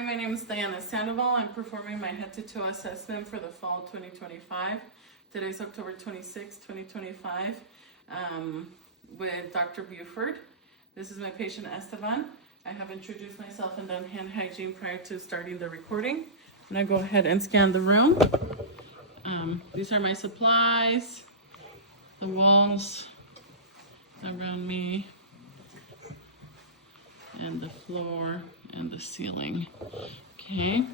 Hi, my name is Diana Sandoval. I'm performing my head-to-toe assessment for the fall 2025. Today's October 26, 2025, with Dr. Buford. This is my patient Esteban. I have introduced myself and done hand hygiene prior to starting the recording. I'm gonna go ahead and scan the room. These are my supplies, the walls around me, and the floor and the ceiling. Okay.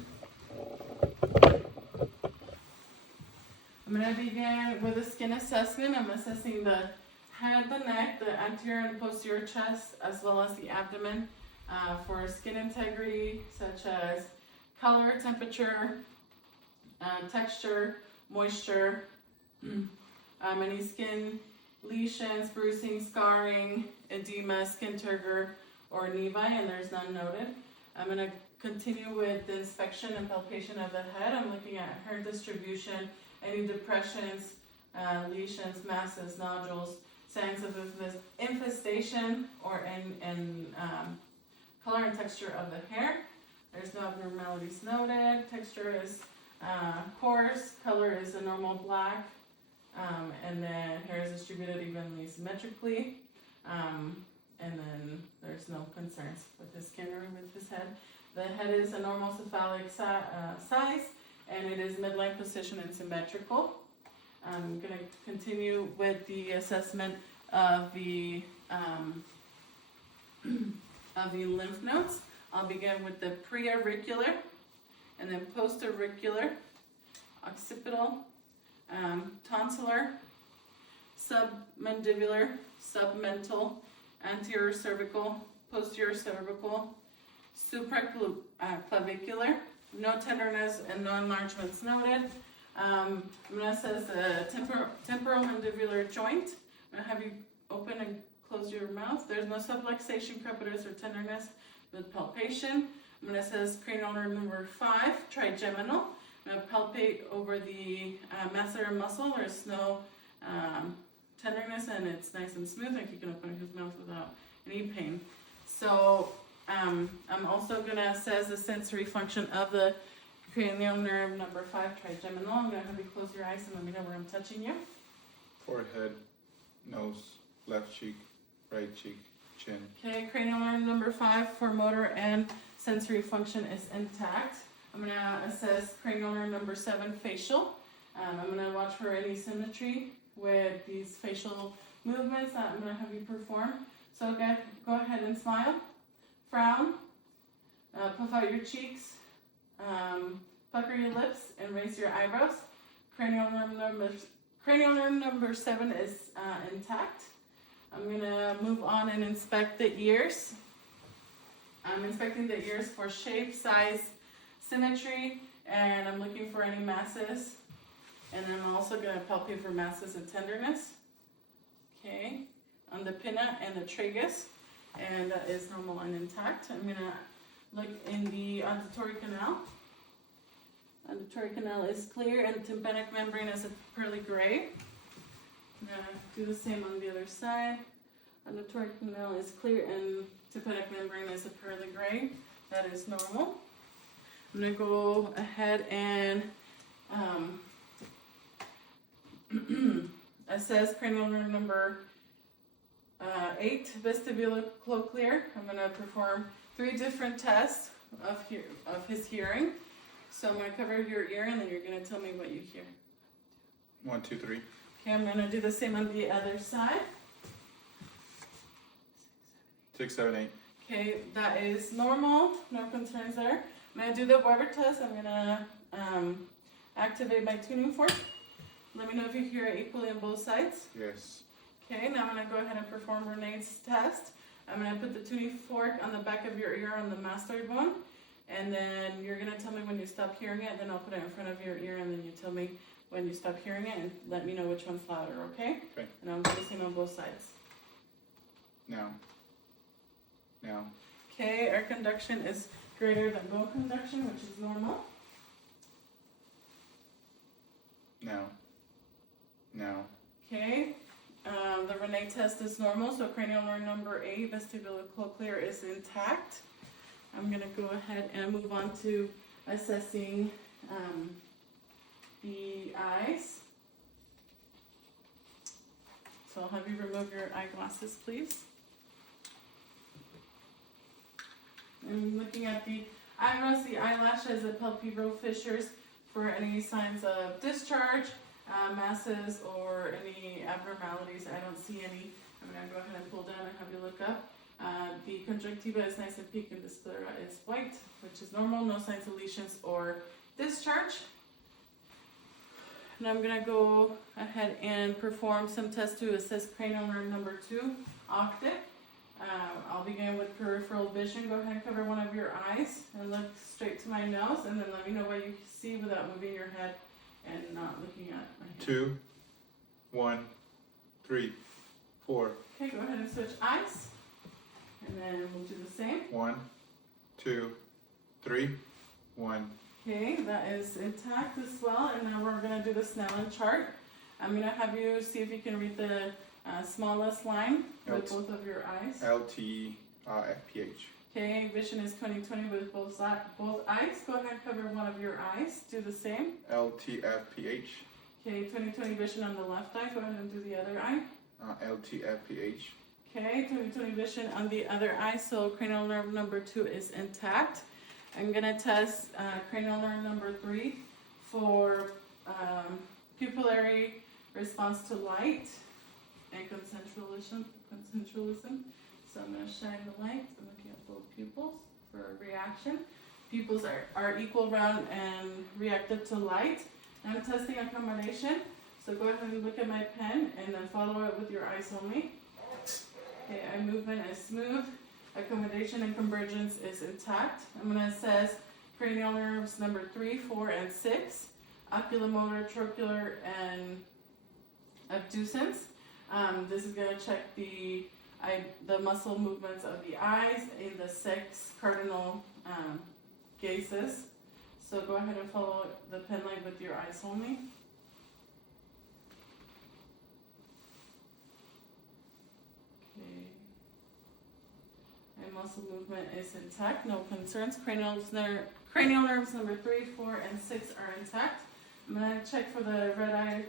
I'm going to begin with a skin assessment. I'm assessing the head, the neck, the anterior and posterior chest, as well as the abdomen for skin integrity, such as color, temperature, texture, moisture, any skin lesions, bruising, scarring, edema, skin turgor, or nevi, and there's none noted. I'm going to continue with the inspection and palpation of the head. I'm looking at hair distribution, any depressions, lesions, masses, nodules, signs of infestation, or in color and texture of the hair. There's no abnormalities noted. Texture is coarse, color is a normal black, and then hair is distributed evenly symmetrically. And then there's no concerns with his skin or with his head. The head is a normal cephalic size, and it is midline position and symmetrical. I'm going to continue with the assessment of the lymph nodes. I'll begin with the preauricular, and then postauricular, occipital, tonsillar, submandibular, submental, anterior cervical, posterior cervical, supraclavicular, no tenderness and no enlargements noted. I'm going to assess the temporomandibular joint. I'm going to have you open and close your mouth. There's no subluxation, crepitus, or tenderness with palpation. I'm going to assess cranial nerve number 5, trigeminal. I'm going to palpate over the masseter muscle. There's no tenderness, and it's nice and smooth, like you can open his mouth without any pain. So I'm also going to assess the sensory function of the cranial nerve number 5, trigeminal. I'm going to have you close your eyes and let me know where I'm touching you. Forehead, nose, left cheek, right cheek, chin. Okay, cranial nerve number 5 for motor and sensory function is intact. I'm going to assess cranial nerve number 7, facial. I'm going to watch for any symmetry with these facial movements that I'm going to have you perform. So go ahead and smile, frown, puff out your cheeks, pucker your lips, and raise your eyebrows. Cranial nerve number 7 is intact. I'm going to move on and inspect the ears. I'm inspecting the ears for shape, size, symmetry, and I'm looking for any masses. And I'm also going to palpate for masses and tenderness. Okay, on the pinna and the tragus, and that is normal and intact. I'm going to look in the auditory canal. Auditory canal is clear, and tympanic membrane is a pearly gray. I'm going to do the same on the other side. Auditory canal is clear, and tympanic membrane is a pearly gray. That is normal. I'm going to go ahead and assess cranial nerve number 8, vestibulocochlear. I'm going to perform 3 different tests of his hearing. So I'm going to cover your ear, and then you're going to tell me what you hear. 1, 2, 3. Okay, I'm going to do the same on the other side. 6, 7, 8. Okay, that is normal. No concerns there. I'm going to do the Weber test. I'm going to activate my tuning fork. Let me know if you hear it equally on both sides. Yes. Okay, now I'm going to go ahead and perform Renee's test. I'm going to put the tuning fork on the back of your ear on the mastoid bone. And then you're going to tell me when you stop hearing it. Then I'll put it in front of your ear, and then you tell me when you stop hearing it, and let me know which one's louder, okay? Okay. And I'll do the same on both sides. Now. Now. Okay, air conduction is greater than bone conduction, which is normal. Now. Now. Okay, the Renee test is normal, so cranial nerve number 8, vestibulocochlear, is intact. I'm gonna go ahead and move on to assessing the eyes. So I'll have you remove your eyeglasses, please. And looking at the eyebrows, the eyelashes, the palpebral fissures for any signs of discharge, masses, or any abnormalities. I don't see any. I'm gonna go ahead and pull down and have you look up. The conjunctiva is nice and pink and the sclera is white, which is normal. No signs of lesions or discharge. And I'm gonna go ahead and perform some tests to assess cranial nerve number 2, octave. I'll begin with peripheral vision. Go ahead and cover one of your eyes and look straight to my nose, and then let me know what you see without moving your head and not looking at my hand. 2, 1, 3, 4. Okay, go ahead and switch eyes. And then we'll do the same. 1, 2, 3, 1. Okay, that is intact as well. And now we're gonna do the Snellen chart. I'm gonna have you see if you can read the smallest line with both of your eyes. LT FPH. Okay, vision is 20/20 with both eyes. Go ahead and cover one of your eyes. Do the same. LT FPH. Okay, 20/20 vision on the left eye. Go ahead and do the other eye. LT FPH. Okay, 20/20 vision on the other eye. So cranial nerve number 2 is intact. I'm gonna test cranial nerve number 3 for pupillary response to light and concentralism. So I'm going to shine the light. I'm looking at both pupils for a reaction. Pupils are equal, round, and reactive to light. I'm testing accommodation. So go ahead and look at my pen and then follow it with your eyes only. Okay, eye movement is smooth. Accommodation and convergence is intact. I'm going to assess cranial nerves number 3, 4, and 6. Oculomotor, trochlear, and abducens. This is going to check the muscle movements of the eyes in the 6 cardinal gazes. So go ahead and follow the pen line with your eyes only. Okay. And muscle movement is intact, no concerns. Cranial nerves number 3, 4, and 6 are intact. I'm going to check for the red eye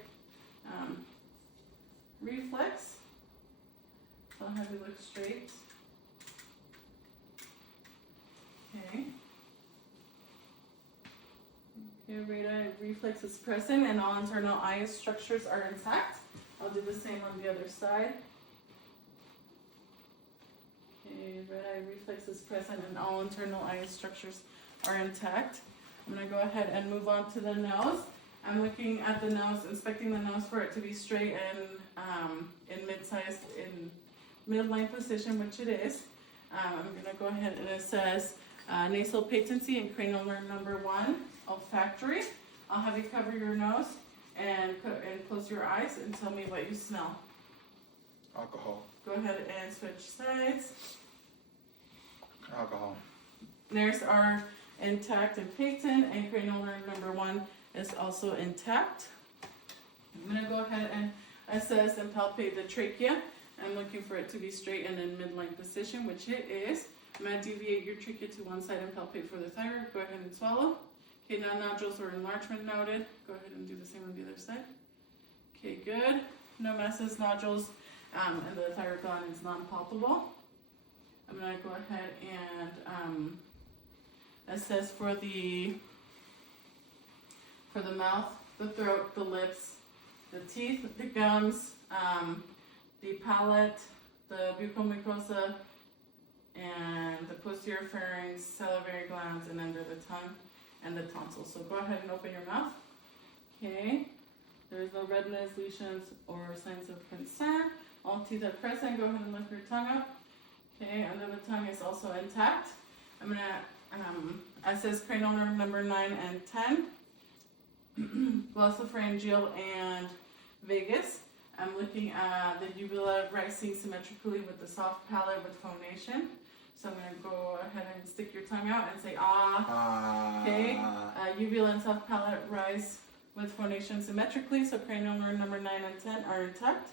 reflex. So I'll have you look straight. Okay. Okay, red eye reflex is present and all internal eye structures are intact. I'll do the same on the other side. Okay, red eye reflex is present and all internal eye structures are intact. I'm going to go ahead and move on to the nose. I'm looking at the nose, inspecting the nose for it to be straight and in mid-sized, in midline position, which it is. I'm going to go ahead and assess nasal patency and cranial nerve number 1, olfactory. I'll have you cover your nose and close your eyes and tell me what you smell. Alcohol. Go ahead and switch sides. Alcohol. Nerves are intact and patent, and cranial nerve number 1 is also intact. I'm going to go ahead and assess and palpate the trachea. I'm looking for it to be straight and in midline position, which it is. I'm going to deviate your trachea to one side and palpate for the thyroid. Go ahead and swallow. Okay, now nodules or enlargement noted. Go ahead and do the same on the other side. Okay, good. No masses, nodules, and the thyroid gland is non-palpable. I'm going to go ahead and assess for the mouth, the throat, the lips, the teeth, the gums, the palate, the buccal mucosa, and the posterior pharynx, salivary glands, and under the tongue, and the tonsils. So go ahead and open your mouth. Okay. There is no redness, lesions, or signs of concern. All teeth are present. Go ahead and lift your tongue up. Okay, under the tongue is also intact. I'm going to assess cranial nerve number 9 and 10. Glossopharyngeal and vagus. I'm looking at the uvula rising symmetrically with the soft palate with phonation. So I'm going to go ahead and stick your tongue out and say ah. Ah. Okay. Uvula and soft palate rise with phonation symmetrically. So cranial nerve number 9 and 10 are intact.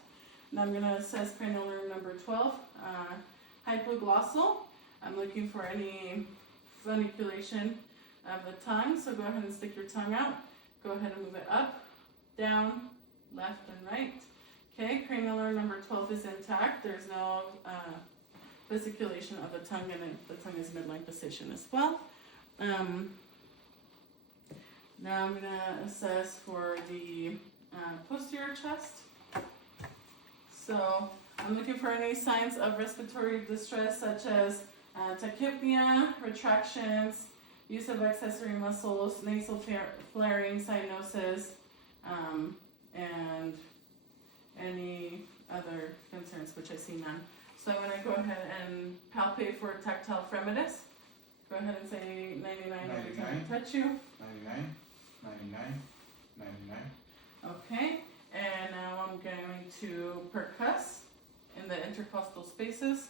Now I'm going to assess cranial nerve number 12. Hypoglossal. I'm looking for any funiculation of the tongue. So go ahead and stick your tongue out. Go ahead and move it up, down, left, and right. Okay, cranial number 12 is intact. There's no vesiculation of the tongue, and the tongue is midline position as well. Now I'm going to assess for the posterior chest. So I'm looking for any signs of respiratory distress such as tachypnea, retractions, use of accessory muscles, nasal flaring, cyanosis, and any other concerns, which I see none. So I'm going to go ahead and palpate for tactile fremitus. Go ahead and say 99 every time I touch you. 99, 99, 99. Okay, and now I'm going to percuss in the intercostal spaces.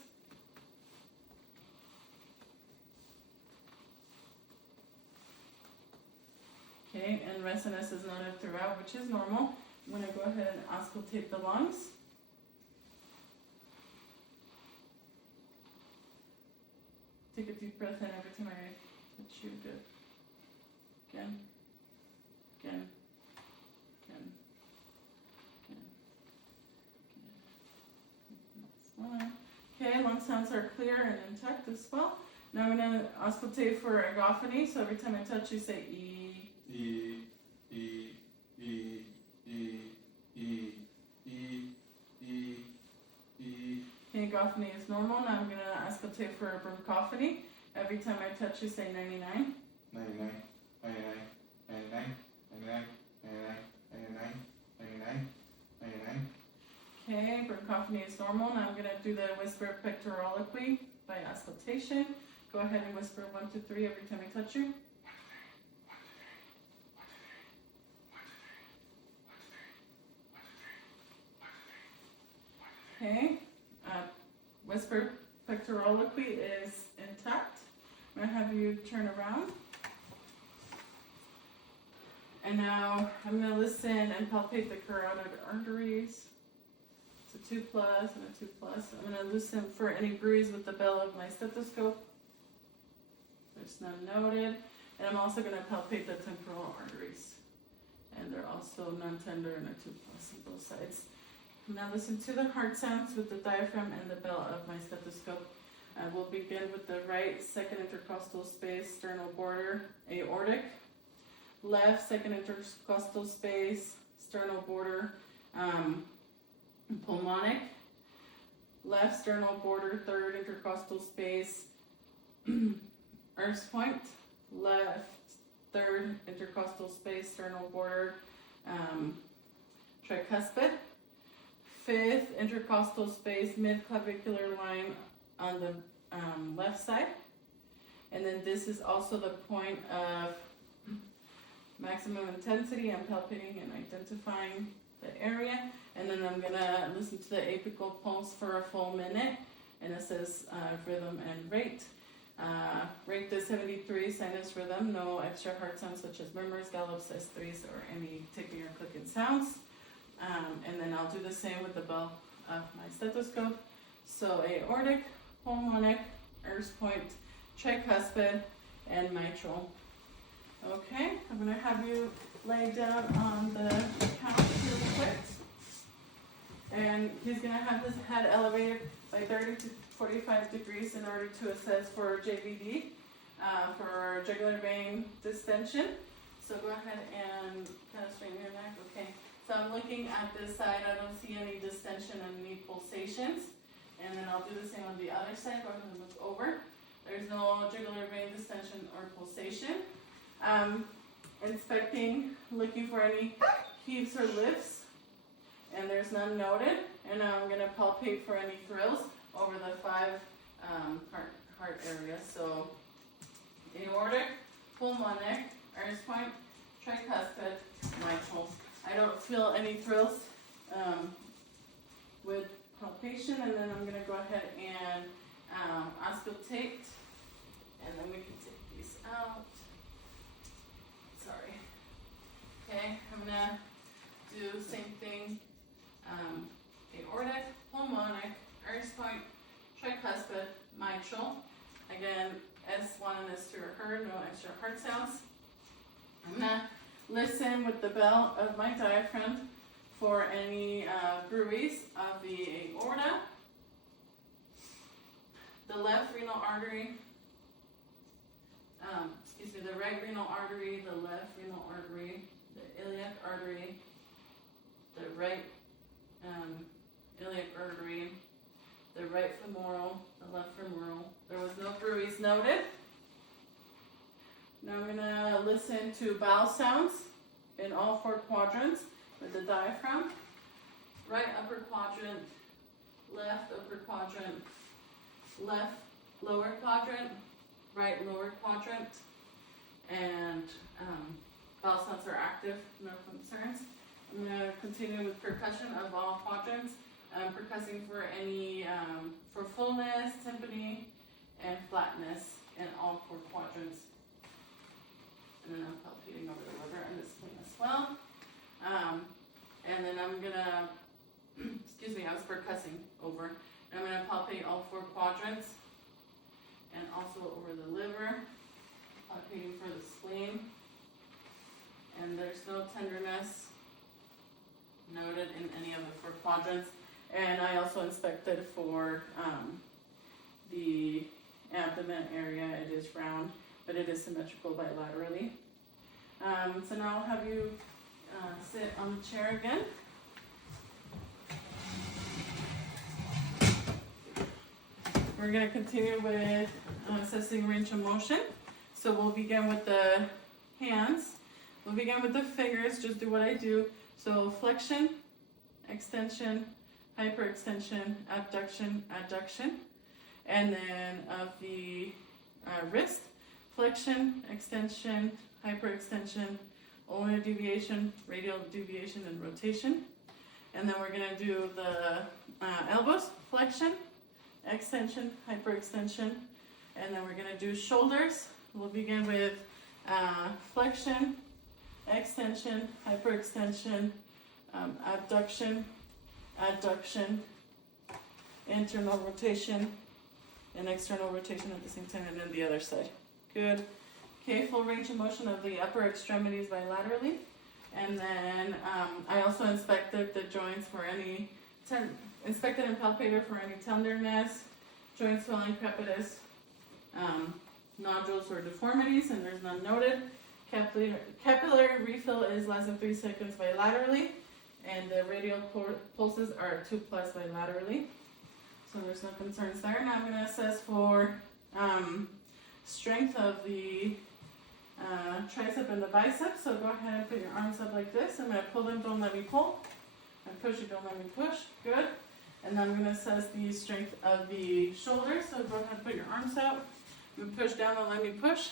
Okay, and resonance is noted throughout, which is normal. I'm going to go ahead and auscultate the lungs. Take a deep breath in every time I touch you. Good. Again. Again. Again. Again. Okay, lung sounds are clear and intact as well. Now I'm going to auscultate for agophony. So every time I touch you, say E. E, E, E, E, E, E, E, E. Okay, agophony is normal. Now I'm going to auscultate for bronchophony. Every time I touch you, say 99. 99, 99, 99, 99, 99, 99, 99. Okay, bronchophony is normal. Now I'm going to do the whisper pectoraloquy by auscultation. Go ahead and whisper 1, 2, 3 every time I touch you. Okay, whisper pectoraloquy is intact. I'm going to have you turn around. And now I'm going to listen and palpate the carotid arteries. It's a 2+ and a 2+. I'm going to listen for any bruise with the bell of my stethoscope. There's none noted. And I'm also going to palpate the temporal arteries. And they're also non-tender and a 2+ on both sides. Now listen to the heart sounds with the diaphragm and the bell of my stethoscope. We'll begin with the right second intercostal space, sternal border, aortic. Left second intercostal space, sternal border, pulmonic. Left sternal border, third intercostal space, Earth's point. Left third intercostal space, sternal border, tricuspid. Fifth intercostal space, mid-clavicular line on the left side. And then this is also the point of maximum intensity. I'm palpating and identifying the area. And then I'm gonna listen to the apical pulse for a full minute. And it says rhythm and rate. Rate the 73 sinus rhythm, no extra heart sounds such as murmurs, gallops, S3s, or any ticking or clicking sounds. And then I'll do the same with the bell of my stethoscope. So aortic, pulmonic, Earth's point, tricuspid, and mitral. Okay, I'm going to have you lay down on the couch real quick. And he's going to have his head elevated by 30 to 45 degrees in order to assess for JVD, for jugular vein distension. So go ahead and kind of straighten your neck. Okay. So I'm looking at this side. I don't see any distension and any pulsations. And then I'll do the same on the other side. Go ahead and look over. There's no jugular vein distension or pulsation. Inspecting, looking for any heaves or lifts. And there's none noted. And now I'm going to palpate for any thrills over the 5 heart areas. So aortic, pulmonic, Earth's point, tricuspid, mitral. I don't feel any thrills with palpation, and then I'm going to go ahead and auscultate, and then we can take these out. Sorry. Okay, I'm going to do the same thing. Aortic, pulmonic, Earth's point, tricuspid, mitral. Again, S1 and S2 are purr, no extra heart sounds. I'm gonna listen with the bell of my diaphragm for any bruits of the aorta, the left renal artery, the right renal artery, the left renal artery, the iliac artery, the right iliac artery, the right femoral, the left femoral. There was no bruits noted. Now I'm gonna listen to bowel sounds in all 4 quadrants with the diaphragm. Right upper quadrant, left upper quadrant, left lower quadrant, right lower quadrant, and bowel sounds are active, no concerns. I'm going to continue with percussion of all quadrants, percussing for any, for fullness, tympany, and flatness in all 4 quadrants. And then I'm palpating over the liver and the spleen as well. And then I'm gonna, I was percussing over. And I'm gonna palpate all 4 quadrants and also over the liver, palpating for the spleen. And there's no tenderness noted in any of the 4 quadrants. And I also inspected for the abdomen area. It is round, but it is symmetrical bilaterally. So now I'll have you sit on the chair again. We're going to continue with assessing range of motion. So we'll begin with the hands. We'll begin with the fingers, just do what I do. So flexion, extension, hyperextension, abduction, adduction. And then of the wrist, flexion, extension, hyperextension, ulnar deviation, radial deviation, and rotation. And then we're gonna do the elbows, flexion, extension, hyperextension. And then we're gonna do shoulders. We'll begin with flexion, extension, hyperextension, abduction, adduction, internal rotation, and external rotation at the same time, and then the other side. Good. Okay, full range of motion of the upper extremities bilaterally. And then I also inspected the joints for any, inspected and palpated for any tenderness, joint swelling, crepitus, nodules or deformities, and there's none noted. Capillary refill is less than 3 seconds bilaterally, and the radial pulses are 2+ bilaterally. So there's no concerns there. Now I'm going to assess for strength of the tricep and the bicep. So go ahead and put your arms up like this. I'm going to pull them, don't let me pull. And push it, don't let me push. Good. And then I'm going to assess the strength of the shoulders. So go ahead and put your arms out. I'm going to push down, don't let me push.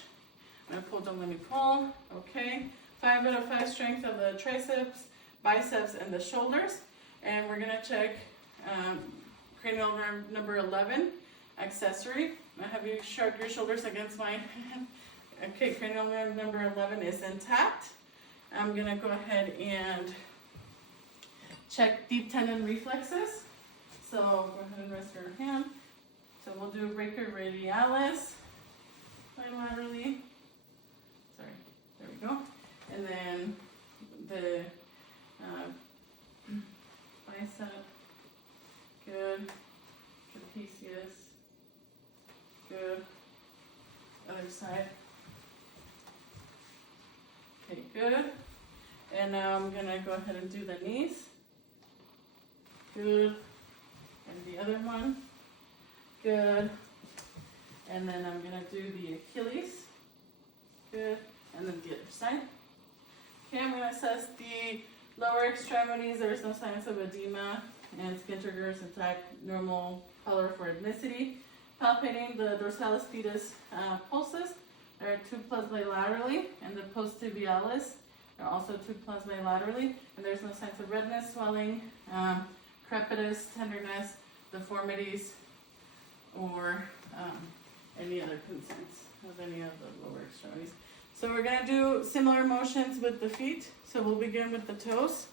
I'm going to pull, don't let me pull. Okay. 5 out of 5 strength of the triceps, biceps, and the shoulders. And we're going to check cranial nerve number 11, accessory. I have you shrug your shoulders against mine. Okay, cranial nerve number 11 is intact. I'm gonna go ahead and check deep tendon reflexes. So go ahead and rest your hand. So we'll do brachioradialis bilaterally. Sorry, there we go. And then the bicep. Good. Trapezius. Good. Other side. Okay, good. And now I'm gonna go ahead and do the knees. Good. And the other one. Good. And then I'm gonna do the Achilles. Good. And then the other side. Okay, I'm gonna assess the lower extremities. There's no signs of edema, and skin trigger is intact, normal color for ethnicity. Palpating the dorsalis pedis pulses. There are 2+ bilaterally, and the posttibialis are also 2+ bilaterally. And there's no signs of redness, swelling, crepitus, tenderness, deformities, or any other concerns of any of the lower extremities. So we're going to do similar motions with the feet. So we'll begin with the toes.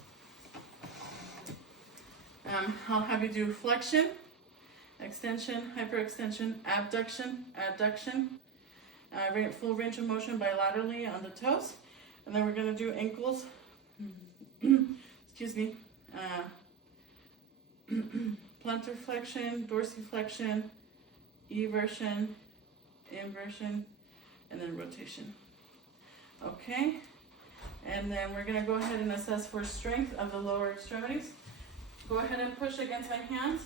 I'll have you do flexion, extension, hyperextension, abduction, adduction. Full range of motion bilaterally on the toes. And then we're gonna do ankles, excuse me, plantar flexion, dorsiflexion, eversion, inversion, and then rotation. Okay, and then we're gonna go ahead and assess for strength of the lower extremities. Go ahead and push against my hands,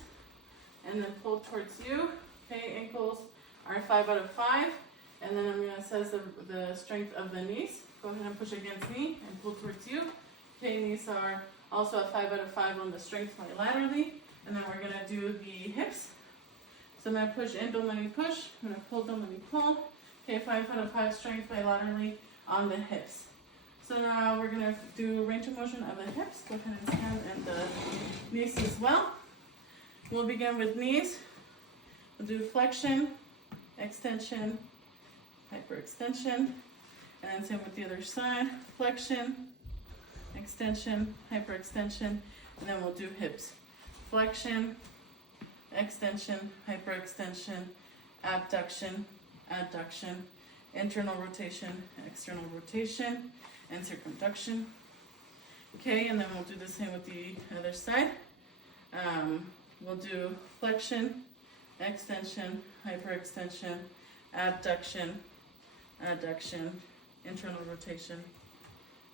and then pull towards you. Okay, ankles are 5 out of 5, and then I'm gonna assess the strength of the knees. Go ahead and push against me and pull towards you. Okay, knees are also a 5 out of 5 on the strength bilaterally, and then we're gonna do the hips. So I'm gonna push in, don't let me push. I'm gonna pull, don't let me pull. Okay, 5 out of 5 strength bilaterally on the hips. So now we're gonna do range of motion of the hips. Go ahead and stand and the knees as well. We'll begin with knees. We'll do flexion, extension, hyperextension, and then same with the other side. Flexion, extension, hyperextension, and then we'll do hips. Flexion, extension, hyperextension, abduction, adduction, internal rotation, external rotation, and circumduction. Okay, and then we'll do the same with the other side. We'll do flexion, extension, hyperextension, abduction, adduction, internal rotation,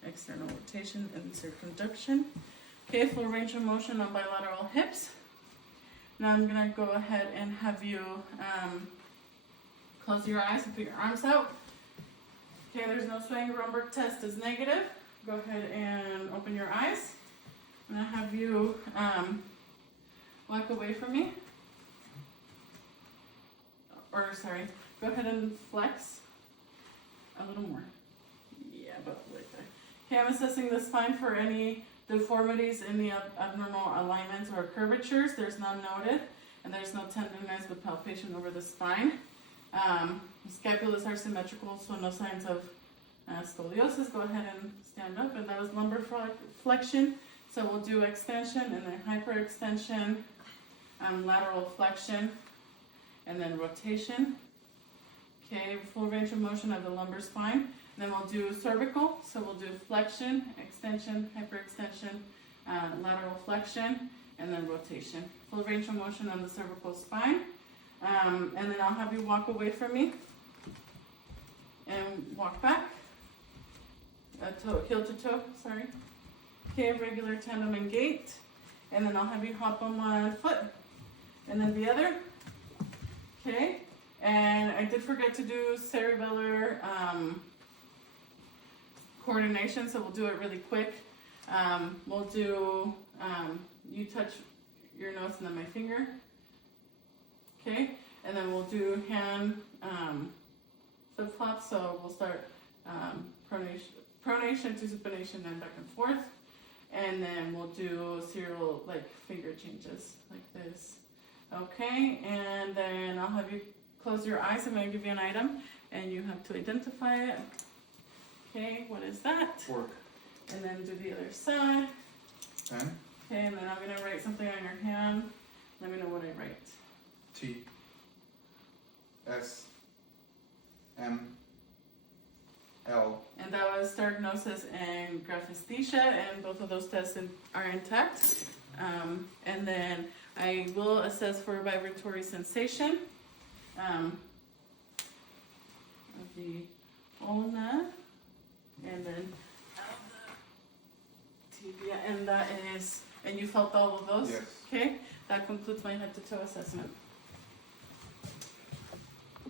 external rotation, and circumduction. Okay, full range of motion on bilateral hips. Now I'm gonna go ahead and have you close your eyes and put your arms out. Okay, there's no swaying. Romberg test is negative. Go ahead and open your eyes. I'm gonna have you walk away from me. Or sorry, go ahead and flex a little more. Yeah, about right there. Okay, I'm assessing the spine for any deformities in the abnormal alignments or curvatures. There's none noted, and there's no tenderness with palpation over the spine. The scapulas are symmetrical, so no signs of scoliosis. Go ahead and stand up, and that was lumbar flexion. So we'll do extension and then hyperextension, lateral flexion, and then rotation. Okay, full range of motion of the lumbar spine. And then we'll do cervical, so we'll do flexion, extension, hyperextension, lateral flexion, and then rotation. Full range of motion on the cervical spine. And then I'll have you walk away from me and walk back, heel to toe, sorry. Okay, regular tandem and gait. And then I'll have you hop on one foot and then the other. Okay, and I did forget to do cerebellar coordination, so we'll do it really quick. We'll do, you touch your nose and then my finger. Okay, and then we'll do hand flip-flops, so we'll start pronation to supination and back and forth. And then we'll do serial, like, finger changes, like this. Okay, and then I'll have you close your eyes. I'm going to give you an item, and you have to identify it. Okay, what is that? Fork. And then do the other side. Pen. Okay, and then I'm going to write something on your hand. Let me know what I write. T. S. M. L. And that was diagnosis and graphesthesia, and both of those tests are intact. And then I will assess for vibratory sensation of the ulna, and then tibia, and that is, and you felt all of those? Yes. Okay, that concludes my head to toe assessment.